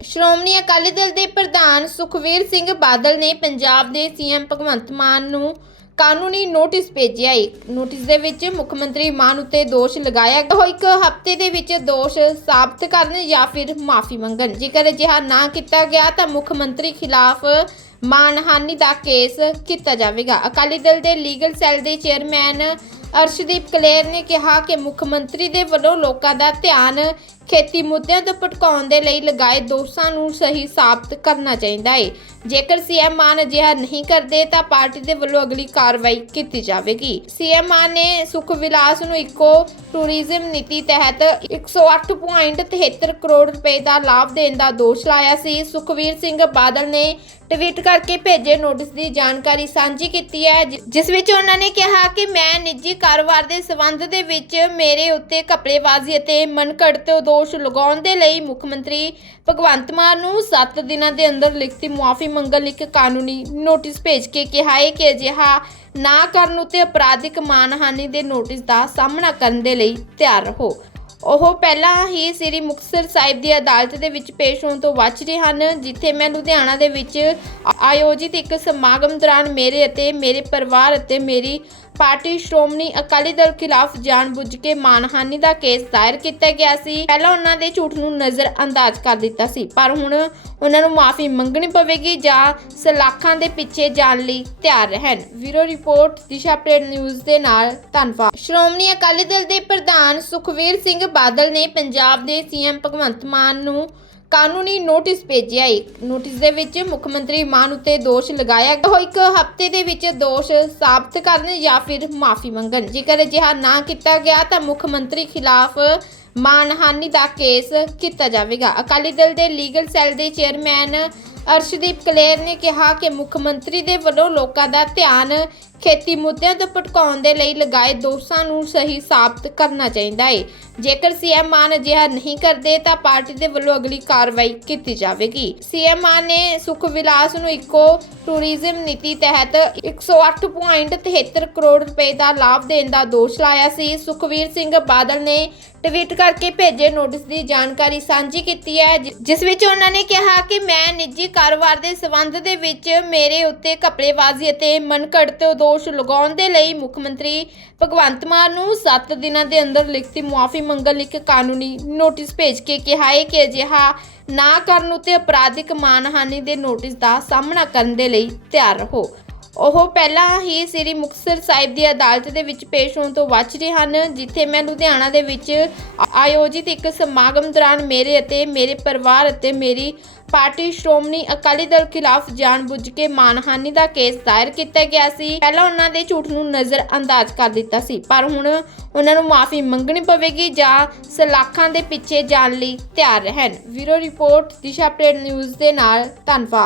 ਸ਼੍ਰੋਮਣੀ ਅਕਾਲੀ ਦਲ ਦੇ ਪ੍ਰਧਾਨ ਸੁਖਵੀਰ ਸਿੰਘ ਬਾਦਲ ਨੇ ਪੰਜਾਬ ਦੇ ਸੀਐਮ ਭਗਵੰਤ ਮਾਨ ਨੂੰ ਕਾਨੂੰਨੀ ਨੋਟਿਸ ਭੇਜਿਆ ਹੈ। ਨੋਟਿਸ ਦੇ ਵਿੱਚ ਮੁੱਖ ਮੰਤਰੀ ਮਾਨ ਉੱਤੇ ਦੋਸ਼ ਲਗਾਇਆ ਕਿ ਉਹ ਇੱਕ ਹਫ਼ਤੇ ਦੇ ਵਿੱਚ ਦੋਸ਼ ਸਾਬਤ ਕਰਨ ਜਾਂ ਫਿਰ ਮਾਫੀ ਮੰਗਣ। ਜੇਕਰ ਅਜਿਹਾ ਨਾ ਕੀਤਾ ਗਿਆ ਤਾਂ ਮੁੱਖ ਮੰਤਰੀ ਖਿਲਾਫ ਮਾਨਹਾਨੀ ਦਾ ਕੇਸ ਕੀਤਾ ਜਾਵੇਗਾ। ਅਕਾਲੀ ਦਲ ਦੇ ਲੀਗਲ ਸੈੱਲ ਦੇ ਚੇਅਰਮੈਨ ਅਰਸ਼ਦੀਪ ਕਲੇਰ ਨੇ ਕਿਹਾ ਕਿ ਮੁੱਖ ਮੰਤਰੀ ਦੇ ਵੱਲੋਂ ਲੋਕਾਂ ਦਾ ਧਿਆਨ ਖੇਤੀ ਮੁੱਦਿਆਂ ਤੋਂ ਭਟਕਾਉਣ ਦੇ ਲਈ ਲਗਾਏ ਦੋਸ਼ਾਂ ਨੂੰ ਸਹੀ ਸਾਬਤ ਕਰਨਾ ਚਾਹੀਦਾ ਹੈ ਜੇਕਰ ਸੀਐਮ ਮਾਨ ਅਜਿਹਾ ਨਹੀਂ ਕਰਦੇ ਤਾਂ ਪਾਰਟੀ ਦੇ ਵੱਲੋਂ ਅਗਲੀ ਕਾਰਵਾਈ ਕੀਤੀ ਜਾਵੇਗੀ। ਸੀਐਮ ਮਾਨ ਨੇ ਸੁਖ ਨੂੰ ਇਕੋ ਟੂਰਿਜ਼ਮ ਨੀਤੀ ਤਹਿਤ 108.73 ਕਰੋੜ ਰੁਪਏ ਦਾ ਲਾਭ ਦੇਣ ਦਾ ਦੋਸ਼ ਲਾਇਆ ਸੀ। ਸੁਖਵੀਰ ਸਿੰਘ ਬਾਦਲ ਨੇ ਟਵੀਟ ਕਰਕੇ ਭੇਜੇ ਨੋਟਿਸ ਦੀ ਜਾਣਕਾਰੀ ਸਾਂਝੀ ਕੀਤੀ ਹੈ ਜਿਸ ਵਿੱਚ ਉਹਨਾਂ ਨੇ ਕਿਹਾ ਕਿ ਮੈਂ ਨਿੱਜੀ ਕਾਰੋਬਾਰ ਦੇ ਸਬੰਧ ਦੇ ਵਿੱਚ ਮੇਰੇ ਉੱਤੇ ਘਪਲੇਬਾਜ਼ੀ ਅਤੇ ਮਨਕੜ ਤੋਂ ਦੋਸ਼ ਲਗਾਉਣ ਦੇ ਲਈ ਮੁੱਖ ਮੰਤਰੀ ਭਗਵੰਤ ਮਾਨ ਨੂੰ 7 ਦਿਨਾਂ ਦੇ ਅੰਦਰ ਲਿਖਤੀ ਮੁਆਫੀ ਮੰਗਣ ਲਈ ਇੱਕ ਕਾਨੂੰਨੀ ਨੋਟਿਸ ਭੇਜ ਕੇ ਕਿਹਾ ਹੈ ਕਿ ਅਜਿਹਾ ਨਾ ਕਰਨ ਉੱਤੇ ਅਪਰਾਧਿਕ ਮਾਨਹਾਨੀ ਦੇ ਨੋਟਿਸ ਦਾ ਸਾਹਮਣਾ ਕਰਨ ਦੇ ਲਈ ਤਿਆਰ ਰਹੋ। ਉਹ ਪਹਿਲਾਂ ਹੀ ਸ੍ਰੀ ਮੁਕਤਸਰ ਸਾਹਿਬ ਦੀ ਅਦਾਲਤ ਦੇ ਵਿੱਚ ਪੇਸ਼ ਹੋਣ ਤੋਂ ਬਚ ਰਹੇ ਹਨ, ਜਿੱਥੇ ਮੈਂ ਲੁਧਿਆਣਾ ਦੇ ਵਿੱਚ ਆਯੋਜਿਤ ਇੱਕ ਸਮਾਗਮ ਦੌਰਾਨ ਮੇਰੇ ਅਤੇ ਮੇਰੇ ਪਰਿਵਾਰ ਅਤੇ ਮੇਰੀ ਪਾਰਟੀ ਸ਼੍ਰੋਮਣੀ ਅਕਾਲੀ ਦਲ ਖਿਲਾਫ ਜਾਣਬੁੱਝ ਕੇ ਮਾਨਹਾਨੀ ਦਾ ਕੇਸ ਦਾਇਰ ਕੀਤਾ ਗਿਆ ਸੀ। ਪਹਿਲਾਂ ਉਹਨਾਂ ਦੇ ਝੂਠ ਨੂੰ ਨਜ਼ਰ ਅੰਦਾਜ਼ ਕਰ ਦਿੱਤਾ ਸੀ, ਪਰ ਹੁਣ ਉਹਨਾਂ ਨੂੰ ਮਾਫੀ ਮੰਗਣੀ ਪਵੇਗੀ ਜਾਂ ਸਲਾਖਾਂ ਦੇ ਪਿੱਛੇ ਜਾਣ ਲਈ ਤਿਆਰ ਰਹਿਣ। ਵੀਰੋ ਰਿਪੋਰਟ, ਦਿਸ਼ਾ ਪਲੇਟ ਨਿਊਜ਼ ਦੇ ਨਾਲ ਧੰਨਵਾਦ। ਸ਼੍ਰੋਮਣੀ ਅਕਾਲੀ ਦਲ ਦੇ ਪ੍ਰਧਾਨ ਸੁਖਵੀਰ ਸਿੰਘ ਬਾਦਲ ਨੇ ਪੰਜਾਬ ਦੇ ਸੀਐਮ ਭਗਵੰਤ ਮਾਨ ਨੂੰ ਕਾਨੂੰਨੀ ਨੋਟਿਸ ਭੇਜਿਆ ਹੈ ਨੋਟਿਸ ਦੇ ਵਿੱਚ ਮੁੱਖ ਮੰਤਰੀ ਮਾਨ ਉੱਤੇ ਦੋਸ਼ ਲਗਾਇਆ ਕਿ ਉਹ ਇੱਕ ਹਫ਼ਤੇ ਦੇ ਵਿੱਚ ਦੋਸ਼ ਸਾਬਤ ਕਰਨ ਜਾਂ ਫਿਰ ਮਾਫੀ ਮੰਗਣ। ਜੇਕਰ ਅਜਿਹਾ ਨਾ ਕੀਤਾ ਗਿਆ ਤਾਂ ਮੁੱਖ ਮੰਤਰੀ ਖਿਲਾਫ ਮਾਨਹਾਨੀ ਦਾ ਕੇਸ ਕੀਤਾ ਜਾਵੇਗਾ। ਅਕਾਲੀ ਦਲ ਦੇ ਲੀਗਲ ਸੈੱਲ ਦੇ ਚੇਅਰਮੈਨ ਅਰਸ਼ਦੀਪ ਕਲੇਰ ਨੇ ਕਿਹਾ ਕਿ ਮੁੱਖ ਮੰਤਰੀ ਦੇ ਵੱਲੋਂ ਲੋਕਾਂ ਦਾ ਧਿਆਨ ਖੇਤੀ ਮੁੱਦਿਆਂ ਤੋਂ ਭਟਕਾਉਣ ਦੇ ਲਈ ਲਗਾਏ ਦੋਸ਼ਾਂ ਨੂੰ ਸਹੀ ਸਾਬਤ ਕਰਨਾ ਚਾਹੀਦਾ ਹੈ ਜੇਕਰ ਸੀਐਮ ਮਾਨ ਅਜਿਹਾ ਨਹੀਂ ਕਰਦੇ ਤਾਂ ਪਾਰਟੀ ਦੇ ਵੱਲੋਂ ਅਗਲੀ ਕਾਰਵਾਈ ਕੀਤੀ ਜਾਵੇਗੀ। ਸੀਐਮ ਮਾਨ ਨੇ ਸੁਖ ਨੂੰ ਇਕੋ ਟੂਰਿਜ਼ਮ ਨੀਤੀ ਤਹਿਤ 108.73 ਕਰੋੜ ਰੁਪਏ ਦਾ ਲਾਭ ਦੇਣ ਦਾ ਦੋਸ਼ ਲਾਇਆ ਸੀ। ਸੁਖਵੀਰ ਸਿੰਘ ਬਾਦਲ ਨੇ ਟਵੀਟ ਕਰਕੇ ਭੇਜੇ ਨੋਟਿਸ ਦੀ ਜਾਣਕਾਰੀ ਸਾਂਝੀ ਕੀਤੀ ਹੈ ਜਿਸ ਵਿੱਚ ਉਹਨਾਂ ਨੇ ਕਿਹਾ ਕਿ ਮੈਂ ਨਿੱਜੀ ਕਾਰੋਬਾਰ ਦੇ ਸਬੰਧ ਦੇ ਵਿੱਚ ਮੇਰੇ ਉੱਤੇ ਘਪਲੇਬਾਜ਼ੀ ਅਤੇ ਮਨਕੜ ਤੋਂ ਦੋਸ਼ ਲਗਾਉਣ ਦੇ ਲਈ ਮੁੱਖ ਮੰਤਰੀ ਭਗਵੰਤ ਮਾਨ ਨੂੰ 7 ਦਿਨਾਂ ਦੇ ਅੰਦਰ ਲਿਖਤੀ ਮੁਆਫੀ ਮੰਗਣ ਲਈ ਇੱਕ ਕਾਨੂੰਨੀ ਨੋਟਿਸ ਭੇਜ ਕੇ ਕਿਹਾ ਹੈ ਕਿ ਅਜਿਹਾ ਨਾ ਕਰਨ ਉੱਤੇ ਅਪਰਾਧਿਕ ਮਾਨਹਾਨੀ ਦੇ ਨੋਟਿਸ ਦਾ ਸਾਹਮਣਾ ਕਰਨ ਦੇ ਲਈ ਤਿਆਰ ਰਹੋ। ਉਹ ਪਹਿਲਾਂ ਹੀ ਸ੍ਰੀ ਮੁਕਤਸਰ ਸਾਹਿਬ ਦੀ ਅਦਾਲਤ ਦੇ ਵਿੱਚ ਪੇਸ਼ ਹੋਣ ਤੋਂ ਬਚ ਰਹੇ ਹਨ, ਜਿੱਥੇ ਮੈਂ ਲੁਧਿਆਣਾ ਦੇ ਵਿੱਚ ਆਯੋਜਿਤ ਇੱਕ ਸਮਾਗਮ ਦੌਰਾਨ ਮੇਰੇ ਅਤੇ ਮੇਰੇ ਪਰਿਵਾਰ ਅਤੇ ਮੇਰੀ ਪਾਰਟੀ ਸ਼੍ਰੋਮਣੀ ਅਕਾਲੀ ਦਲ ਖਿਲਾਫ ਜਾਣਬੁੱਝ ਕੇ ਮਾਨਹਾਨੀ ਦਾ ਕੇਸ ਦਾਇਰ ਕੀਤਾ ਗਿਆ ਸੀ। ਪਹਿਲਾਂ ਉਹਨਾਂ ਦੇ ਝੂਠ ਨੂੰ ਨਜ਼ਰ ਅੰਦਾਜ਼ ਕਰ ਦਿੱਤਾ ਸੀ, ਪਰ ਹੁਣ ਉਹਨਾਂ ਨੂੰ ਮਾਫੀ ਮੰਗਣੀ ਪਵੇਗੀ ਜਾਂ ਸਲਾਖਾਂ ਦੇ ਪਿੱਛੇ ਜਾਣ ਲਈ ਤਿਆਰ ਰਹਿਣ। ਵੀਰੋ ਰਿਪੋਰਟ, ਦਿਸ਼ਾ ਪ੍ਰੇਡ ਨਿਊਜ਼ ਦੇ ਨਾਲ ਧੰਨਵਾਦ।